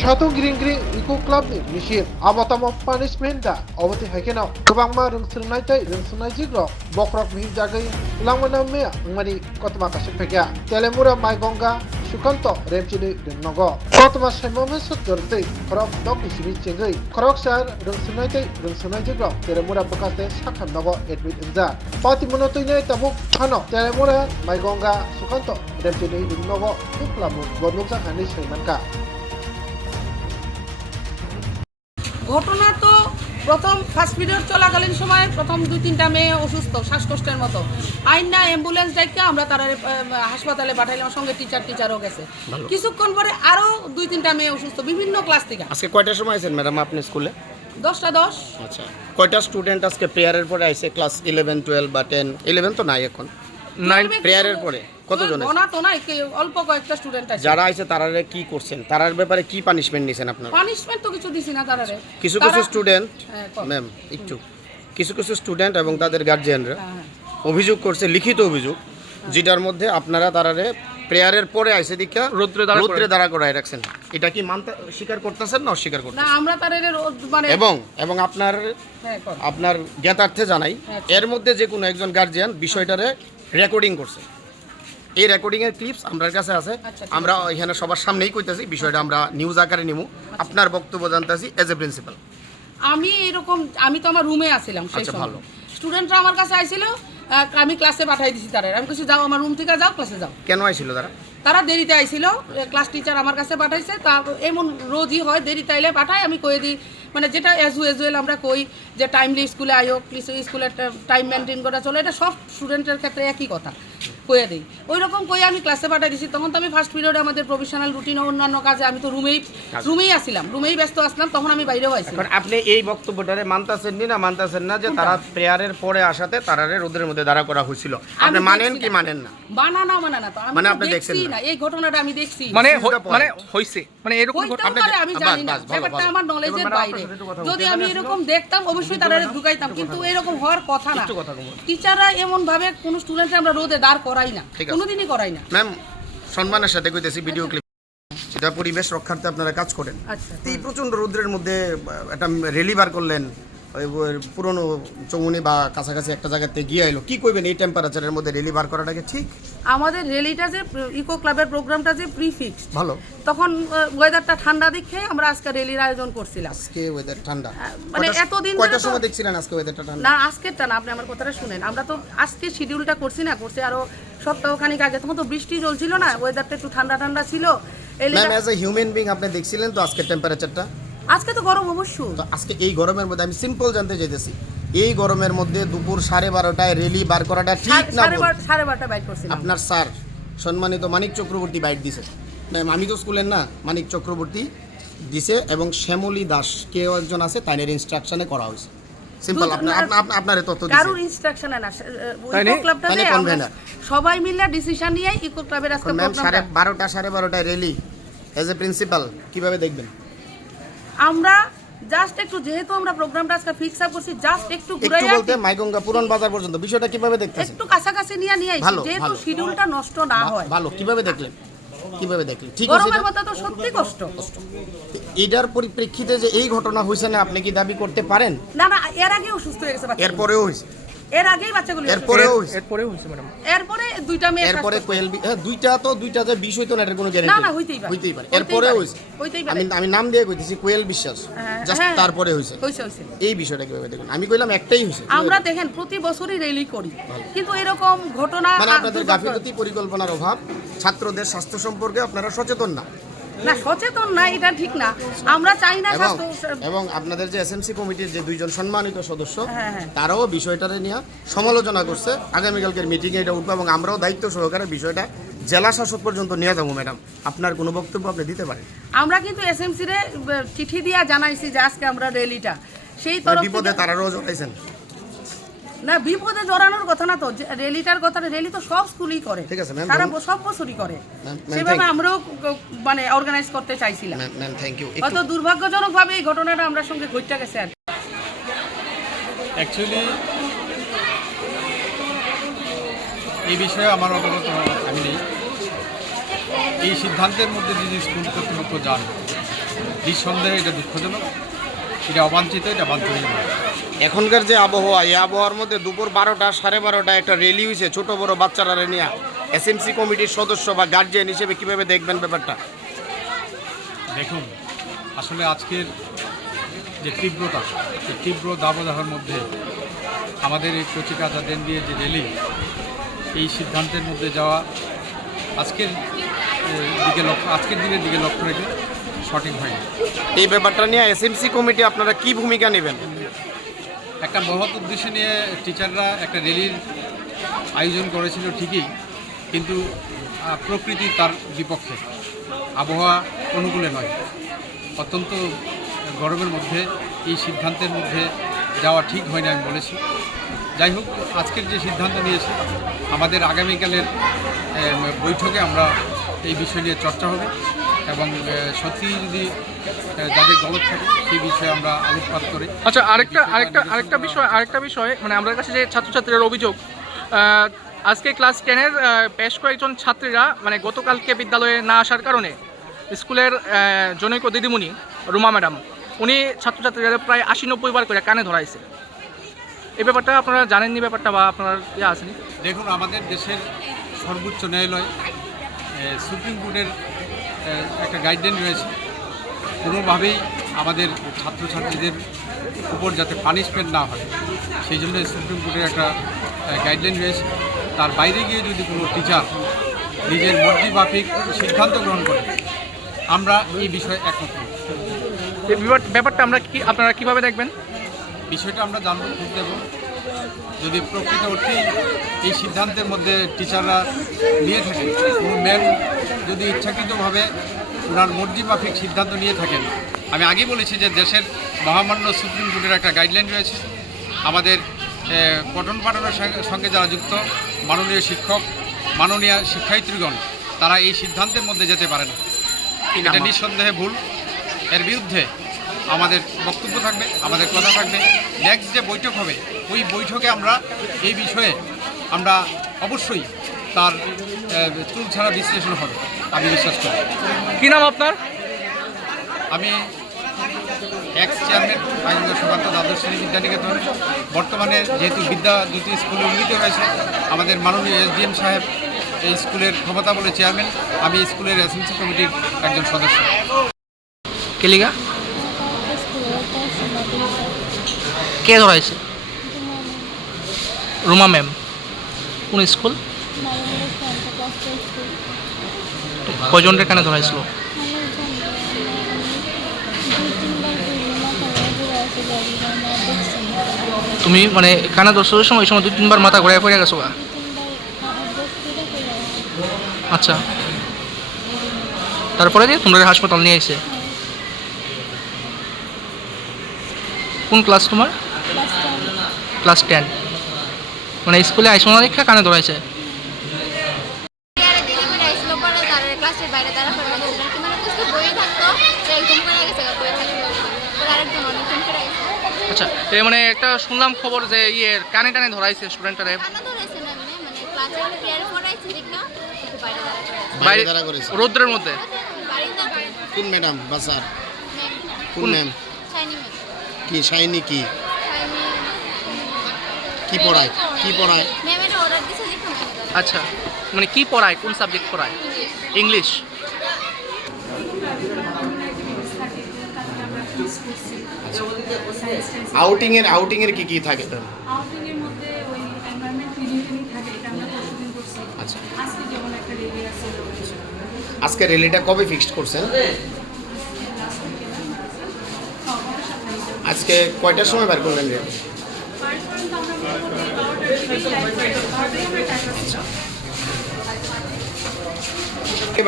Satu giring-giring Eco Club ni Mishir Amatama punishment da Awati haikena Kebangma rungsurnai tai rungsurnai jigro Bokrok mihi jagai Langmana mea Ngmani kotma kasih pekya Telemura Mai Gonga Sukanto Remchini Rungnogo Kotma Saimome Suturti Korok dok isimi cenggai Korok sar rungsurnai tai rungsurnai jigro Telemura bekate sakam nogo admit inza Pati monotoine tabuk hano Telemura Mai Gonga Sukanto Remchini Rungnogo Tuklamu Bonuksa Hani Saimanka ঘটনা তো প্রথম first period চলাকালীন সময় প্রথম 2-3টা মেয়ে অসুস্থ শ্বাসকষ্টের মতো আইনা অ্যাম্বুলেন্স ডাইকা আমরা তারা হাসপাতালে পাঠাইলাম সঙ্গে টিচারও গেছে কিছুক্ষণ পরে আরো 2-3টা মেয়ে অসুস্থ বিভিন্ন ক্লাস থেকে আজকে কয়টার সময় আছেন ম্যাডাম আপনি স্কুলে 10টা 10 আচ্ছা কয়টা স্টুডেন্ট আজকে প্রেয়ারের পরে আইছে ক্লাস 11 12 বা 10 11 তো নাই এখন 9 প্রেয়ারের পরে কতজন আছে ওনা তো নাই অল্প কয়েকটা স্টুডেন্ট আছে যারা আইছে তারারে কি করছেন তারার ব্যাপারে কি পানিশমেন্ট নিছেন আপনারা পানিশমেন্ট তো কিছু দিছি না তারারে কিছু স্টুডেন্ট ম্যাম একটু কিছু স্টুডেন্ট এবং তাদের গার্জিয়ানরা অভিযোগ করছে লিখিত অভিযোগ যেটার মধ্যে আপনারা তারারে প্রেয়ারের পরে আইছে দীক্ষা রৌদ্রে দাঁড়া করায় রাখছেন এটা কি মানতে স্বীকার করতেছেন না অস্বীকার করতেছেন না আমরা তারারে মানে এবং আপনার জ্ঞাতার্থে জানাই এর মধ্যে যে কোনো একজন গার্জিয়ান বিষয়টারে রেকর্ডিং করছে এই রেকর্ডিং এর ক্লিপস আমার কাছে আছে আমরা এখানে সবার সামনেই কইতাছি বিষয়টা আমরা নিউজ আকারে নিমু আপনার বক্তব্য জানতাছি এজ এ প্রিন্সিপাল আমি তো আমার রুমে আছিলাম সেই সময় ভালো স্টুডেন্টরা আমার কাছে আইছিল আমি ক্লাসে পাঠাই দিছি তারা আমি কিছু যাও আমার রুম থেকে যাও ক্লাসে যাও কেন আইছিল তারা দেরিতে আইছিল ক্লাস টিচার আমার কাছে পাঠাইছে তা এমন রোজই হয় দেরিতে আইলে পাঠাই আমি কই দিই মানে যেটা অ্যাজ আমরা কই যে টাইমলি স্কুলে আয়ো স্কুলের টাইম মেনটেন করা চলে এটা সব স্টুডেন্টের ক্ষেত্রে একই কথা কয়ে দিই ওই রকম কই আমি ক্লাসে পাঠাই দিছি তখন তো আমি ফার্স্ট পিরিয়ডে আমাদের প্রফেশনাল রুটিন ও অন্যান্য কাজে আমি তো রুমেই আসছিলাম রুমেই ব্যস্ত আসলাম তখন আমি বাইরেও আইছিলাম আপনি এই বক্তব্যটারে মানতাছেন না যে তারা প্রেয়ারের পরে আসাতে তারারে রোদের মধ্যে দাঁড়া করা হয়েছিল আপনি মানেন কি মানেন না মানা না তো আমি আপনি দেখছি না এই ঘটনাটা আমি দেখছি মানে হইছে মানে এরকম আমি জানি না ব্যাপারটা আমার নলেজের বাইরে যদি আমি এরকম দেখতাম অবশ্যই তারা ঢুকাইতাম কিন্তু এরকম হওয়ার কথা না টিচাররা এমন ভাবে কোন স্টুডেন্টরা আমরা রোদে দাঁড় করাই না কোনোদিনই করাই না ম্যাম সম্মানের সাথে কইতেছি ভিডিও ক্লিপ সেটা পরিবেশ রক্ষার্থে আপনারা কাজ করেন এই প্রচন্ড রোদ্রের মধ্যে একটা রেলি বার করলেন পুরনো চৌমুনি বা কাছাকাছি একটা জায়গাতে গিয়ে এলো কি কইবেন এই টেম্পারেচারের মধ্যে রেলি বার করাটাকে ঠিক আমাদের রেলিটা যে ইকো ক্লাবের প্রোগ্রামটা যে প্রিফিক্সড ভালো তখন ওয়েদারটা ঠান্ডা দেখে আমরা আজকে রেলির আয়োজন করছিলাম আজকে ওয়েদার ঠান্ডা মানে এতদিন কয়টার সময় দেখছিলেন আজকে ওয়েদারটা ঠান্ডা না আজকেরটা না আপনি আমার কথাটা শুনেন আমরা তো আজকে শিডিউলটা করছি আরো সপ্তাহখানিক আগে তখন তো বৃষ্টি চলছিল না ওয়েদারটা একটু ঠান্ডা ছিল ma'am as a human being আপনি দেখছিলেন তো আজকে টেম্পারেচারটা আজকে তো গরম অবশ্যই তো আজকে এই গরমের মধ্যে আমি সিম্পল জানতে চাইতেছি এই গরমের মধ্যে দুপুর 12:30টায় রেলি বার করাটা ঠিক না 12:30 বাইট করছিলাম আপনার স্যার সম্মানিত মানিক চক্রবর্তী বাইট দিছে ম্যাম আমি তো স্কুলের না মানিক চক্রবর্তী দিছে এবং শ্যামলী দাস কেউ একজন আছে তাইনের ইনস্ট্রাকশনে করা হয়েছে সিম্পল আপনার তথ্য দিছে কারোর ইনস্ট্রাকশনে না ইকো ক্লাবটাতে আমরা সবাই মিলে ডিসিশন নিয়ে ইকো ক্লাবের আজকে প্রোগ্রাম 12:30টায় রেলি এজ এ প্রিন্সিপাল কিভাবে দেখবেন আমরা জাস্ট একটু যেহেতু আমরা প্রোগ্রামটা আজকে ফিক্স আপ করছি জাস্ট একটু ঘুরাইয়া বলতে মাইগঙ্গা পুরান বাজার পর্যন্ত বিষয়টা কিভাবে দেখতেছেন একটু কাছাকাছি নিয়ে আইছি যেহেতু শিডিউলটা নষ্ট না হয় ভালো কিভাবে দেখলেন ঠিক আছে গরমের মধ্যে তো সত্যি কষ্ট এটার পরিপ্রেক্ষিতে যে এই ঘটনা হইছে না আপনি কি দাবি করতে পারেন না এর আগেও অসুস্থ হয়ে গেছে বাচ্চা এরপরেও হইছে এর আগেই বাচ্চাগুলো এরপরেও হইছে ম্যাডাম এরপরে দুইটা মেয়ে এরপরে কোয়েল দুইটা যে বিষ হইতো না এর কোনো গ্যারান্টি না হইতেই পারে এরপরে হইছে আমি নাম দিয়ে কইতেছি কোয়েল বিশ্বাস জাস্ট তারপরে হইছে এই বিষয়টা কিভাবে দেখুন আমি কইলাম একটাই হইছে আমরা দেখেন প্রতি বছরই রেলি করি কিন্তু এরকম ঘটনা মানে আপনাদের গাফিলতি পরিকল্পনার অভাব ছাত্রদের স্বাস্থ্য সম্পর্কে আপনারা সচেতন না সচেতন না এটা ঠিক না আমরা চাই না এবং আপনাদের যে এসএমসি কমিটির যে দুইজন সম্মানিত সদস্য তারাও বিষয়টারে নিয়ে সমালোচনা করছে আগামীকালকের মিটিংয়ে এটা উঠবে এবং আমরাও দায়িত্ব সহকারে বিষয়টা জেলা শাসক পর্যন্ত নিয়ে যাবো ম্যাডাম আপনার কোনো বক্তব্য আপনি দিতে পারেন আমরা কিন্তু এসএমসি রে চিঠি দিয়া জানাইছি যে আজকে আমরা রেলিটা সেই তরফ বিপদে তারাও জড়াইছেন না বিপদে জড়ানোর কথা না তো রেলিটার কথা রেলি তো সব স্কুলই করে ঠিক আছে ম্যাম সারা সব বছরই করে সেভাবে আমরাও মানে অর্গানাইজ করতে চাইছিলাম ম্যাম থ্যাংক ইউ কত দুর্ভাগ্যজনকভাবে এই ঘটনাটা আমরা সঙ্গে ঘটে গেছে আর অ্যাকচুয়ালি এই বিষয়ে আমার অবগত আমি নেই এই সিদ্ধান্তের মধ্যে যদি স্কুল কর্তৃপক্ষ যান, নিঃসন্দেহে এটা দুঃখজনক, এটা অবাঞ্ছিত, এটা বাঞ্ছনীয় নয়। এখনকার যে আবহাওয়া, এই আবহাওয়ার মধ্যে দুপুর 12টা 12:30 একটা র্যালি হয়েছে ছোট বড় বাচ্চারা নিয়ে, এসএমসি কমিটির সদস্য বা গার্জিয়ান হিসেবে কিভাবে দেখবেন ব্যাপারটা? দেখুন, আসলে আজকের যে তীব্রতা, সেই তীব্র দাবদাহের মধ্যে আমাদের এই কচিকাঁচাদের দিয়ে যে র্যালি, এই সিদ্ধান্তের মধ্যে যাওয়া আজকের দিনের দিকে লক্ষ্য রেখে সঠিক হয়নি। এই ব্যাপারটা নিয়ে এসএমসি কমিটি আপনারা কি ভূমিকা নেবেন? একটা মহৎ উদ্দেশ্য নিয়ে টিচাররা একটা র্যালির আয়োজন করেছিল ঠিকই, কিন্তু প্রকৃতি তার বিপক্ষে, আবহাওয়া অনুকূলে নয়। অত্যন্ত গরমের মধ্যে এই সিদ্ধান্তের মধ্যে যাওয়া ঠিক হয় না আমি বলেছি। যাই হোক, আজকের যে সিদ্ধান্ত নিয়েছে, আমাদের আগামীকালের বৈঠকে আমরা এই বিষয় নিয়ে চর্চা হবে এবং সত্যি যদি যাদের গলত থাকে সেই বিষয়ে আমরা আলোকপাত করে। আচ্ছা, আরেকটা বিষয় মানে আমাদের কাছে যে ছাত্রছাত্রীদের অভিযোগ, আজকে ক্লাস 10-এর বেশ কয়েকজন ছাত্রীরা মানে গতকালকে বিদ্যালয়ে না আসার কারণে স্কুলের জনৈক দিদিমণি রুমা ম্যাডাম, উনি ছাত্রছাত্রীদের প্রায় 80-90 বার করে কানে ধরাইছে। এই ব্যাপারটা আপনারা জানেননি ব্যাপারটা, বা আপনার ইয়ে আসেনি? দেখুন, আমাদের দেশের সর্বোচ্চ ন্যায়ালয় সুপ্রিম কোর্টের একটা গাইডলাইন রয়েছে, কোনোভাবেই আমাদের ছাত্রছাত্রীদের উপর যাতে পানিশমেন্ট না হয় সেই জন্য সুপ্রিম কোর্টের একটা গাইডলাইন রয়েছে। তার বাইরে গিয়ে যদি কোনো টিচার নিজের মর্জি মাফিক সিদ্ধান্ত গ্রহণ করে, আমরা এই বিষয়ে একমত নই। এই ব্যাপারটা আপনারা কীভাবে দেখবেন? বিষয়টা আমরা জানবো, খোঁজ দেব। যদি প্রকৃত অর্থেই এই সিদ্ধান্তের মধ্যে টিচাররা নিয়ে থাকেন, কোনো ম্যাম যদি ইচ্ছাকৃতভাবে ওনার মর্জি মাফিক সিদ্ধান্ত নিয়ে থাকেন, আমি আগেই বলেছি যে দেশের মহামান্য সুপ্রিম কোর্টের একটা গাইডলাইন রয়েছে। আমাদের পঠন পাঠনের সঙ্গে যারা যুক্ত মাননীয় শিক্ষক, মাননীয় শিক্ষায়িত্রীগণ, তারা এই সিদ্ধান্তের মধ্যে যেতে পারে না। এটা নিঃসন্দেহে ভুল। এর বিরুদ্ধে আমাদের বক্তব্য থাকবে, আমাদের কথা থাকবে। নেক্সট যে বৈঠক হবে, ওই বৈঠকে আমরা এই বিষয়ে আমরা অবশ্যই তার চুল ছাড়া বিশ্লেষণ হবে, আমি বিশ্বাস করি। কী নাম আপনার? আমি এক্স চেয়ারম্যান আইনগঞ্জ সুকান্ত দ্বাদশ শ্রেণী বিদ্যানিকেতন। বর্তমানে যেহেতু বিদ্যা দুটি স্কুলে উন্নীত হয়েছে, আমাদের মাননীয় এসডিএম সাহেব এই স্কুলের ক্ষমতা বলে চেয়ারম্যান, আমি স্কুলের এসএমসি কমিটির একজন সদস্য। কেলিগা কে ধরাইছে? রুমা ম্যাম। কোন স্কুল? কয়জনের কানে ধরাইছিল? তুমি মানে কানে ধরছর সময়, ওই সময় 2-3 বার মাথা ঘুরে পড়ে গেছো? আচ্ছা, তারপরে দিয়ে তোমরা হাসপাতাল নিয়ে এসে? কোন ক্লাস তোমার? ক্লাস 10। মানে স্কুলে আইসো না দেখা কানে ধরাইছে? আচ্ছা, মানে একটা শুনলাম খবর যে কানে টানে ধরাইছে স্টুডেন্টটারে। বাইরে রোদ্রের মধ্যে? কোন ম্যাডাম? বাসার কোন ম্যাম? কি শাইনি? কি পড়ায়? আচ্ছা, মানে কি পড়ায়? কোন সাবজেক্ট পড়ায়? ইংলিশ। আউটিং এর কি থাকে? আউটিংয়ের মধ্যে ওই এনভায়রনমেন্ট ক্লিনিং থাকে, এটা আমরা পরশুদিন করছি। আচ্ছা, আজকে যেমন একটা রেলি আছে। আজকে রেলিটা কবে ফিক্সড করছেন? আজকে কয়টার সময় বার করলেন রেলি?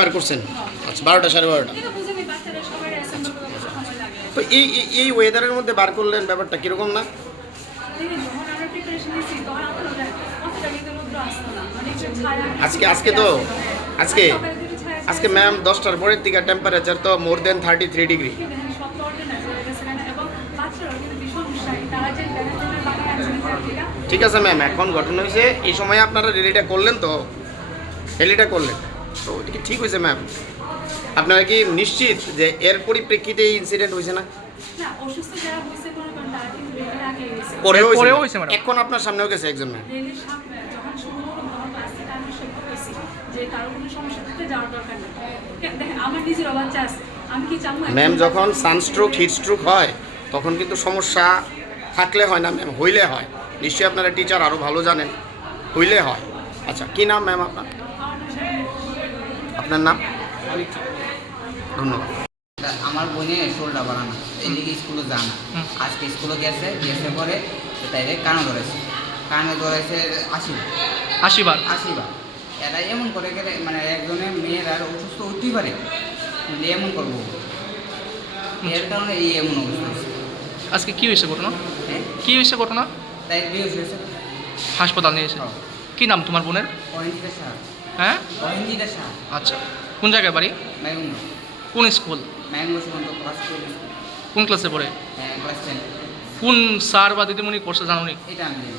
বার করছেন? আচ্ছা, 12টা 12:30। তো এই ওয়েদারের মধ্যে বার করলেন, ব্যাপারটা কিরকম না? আজকে ম্যাম 10টার পরের দিকে টেম্পারেচার তো মোর দেন 33 ডিগ্রি। ঠিক আছে ম্যাম, এখন ঘটনা হয়েছে এই সময় আপনারা রেলিটা করলেন, তো রেলিটা করলেন তো এটা কি ঠিক হয়েছে ম্যাম? আপনারা কি নিশ্চিত যে এর পরিপ্রেক্ষিতে এই ইনসিডেন্ট হয়েছে না? না, অসুস্থ যারা হয়েছে মনে করেন তারা কিন্তু রেলের আগে গেছে। পরেও পরেও হয়েছে হয়েছে, ম্যাডাম। এখন আপনার সামনেও গেছে একজন ম্যাম। রেলের সামনে যখন শুরু হলো তখন ক্লাস থেকে আমি সত্যি পেয়েছি যে কারো কোনো সমস্যা থাকলে যাওয়ার দরকার নেই। দেখেন আমার নিজের বাচ্চা আছে, আমি কি চাবো ম্যাম যখন সানস্ট্রোক হিটস্ট্রোক হয় তখন কিন্তু সমস্যা থাকলে হয় না ম্যাম, হইলে হয়। নিশ্চয়ই আপনারা টিচার আরও ভালো জানেন, হইলে হয়। আচ্ছা, কি নাম ম্যাম আপনার? আপনার নাম? ধন্যবাদ। আমার বোনের শোলটা বানানো এই দিকে স্কুলে যান আজকে স্কুলে গেছে পরে তাইলে কানে ধরেছে 80 বার এরা এমন করে গেলে মানে একজনের মেয়েরা অসুস্থ হতেই পারে কিন্তু এমন করবো এর কারণে এই এমন অবস্থা হয়েছে। আজকে কি হয়েছে ঘটনা? হ্যাঁ, কি হয়েছে ঘটনা? তাই বিয়ে হয়েছে হাসপাতাল নিয়েছে। কি নাম তোমার বোনের? অহিন্দিতা শাহ। হ্যাঁ, অহিন্দিতা শাহ আচ্ছা। কোন জায়গায় বাড়ি? ম্যাঙ্গো কোন স্কুল? সুমন্ত ক্লাস 12 কোন ক্লাসে পড়ে? ক্লাস 10। কোন স্যার বা দিদিমণি করছে জানো নি? এটা আমি জানি।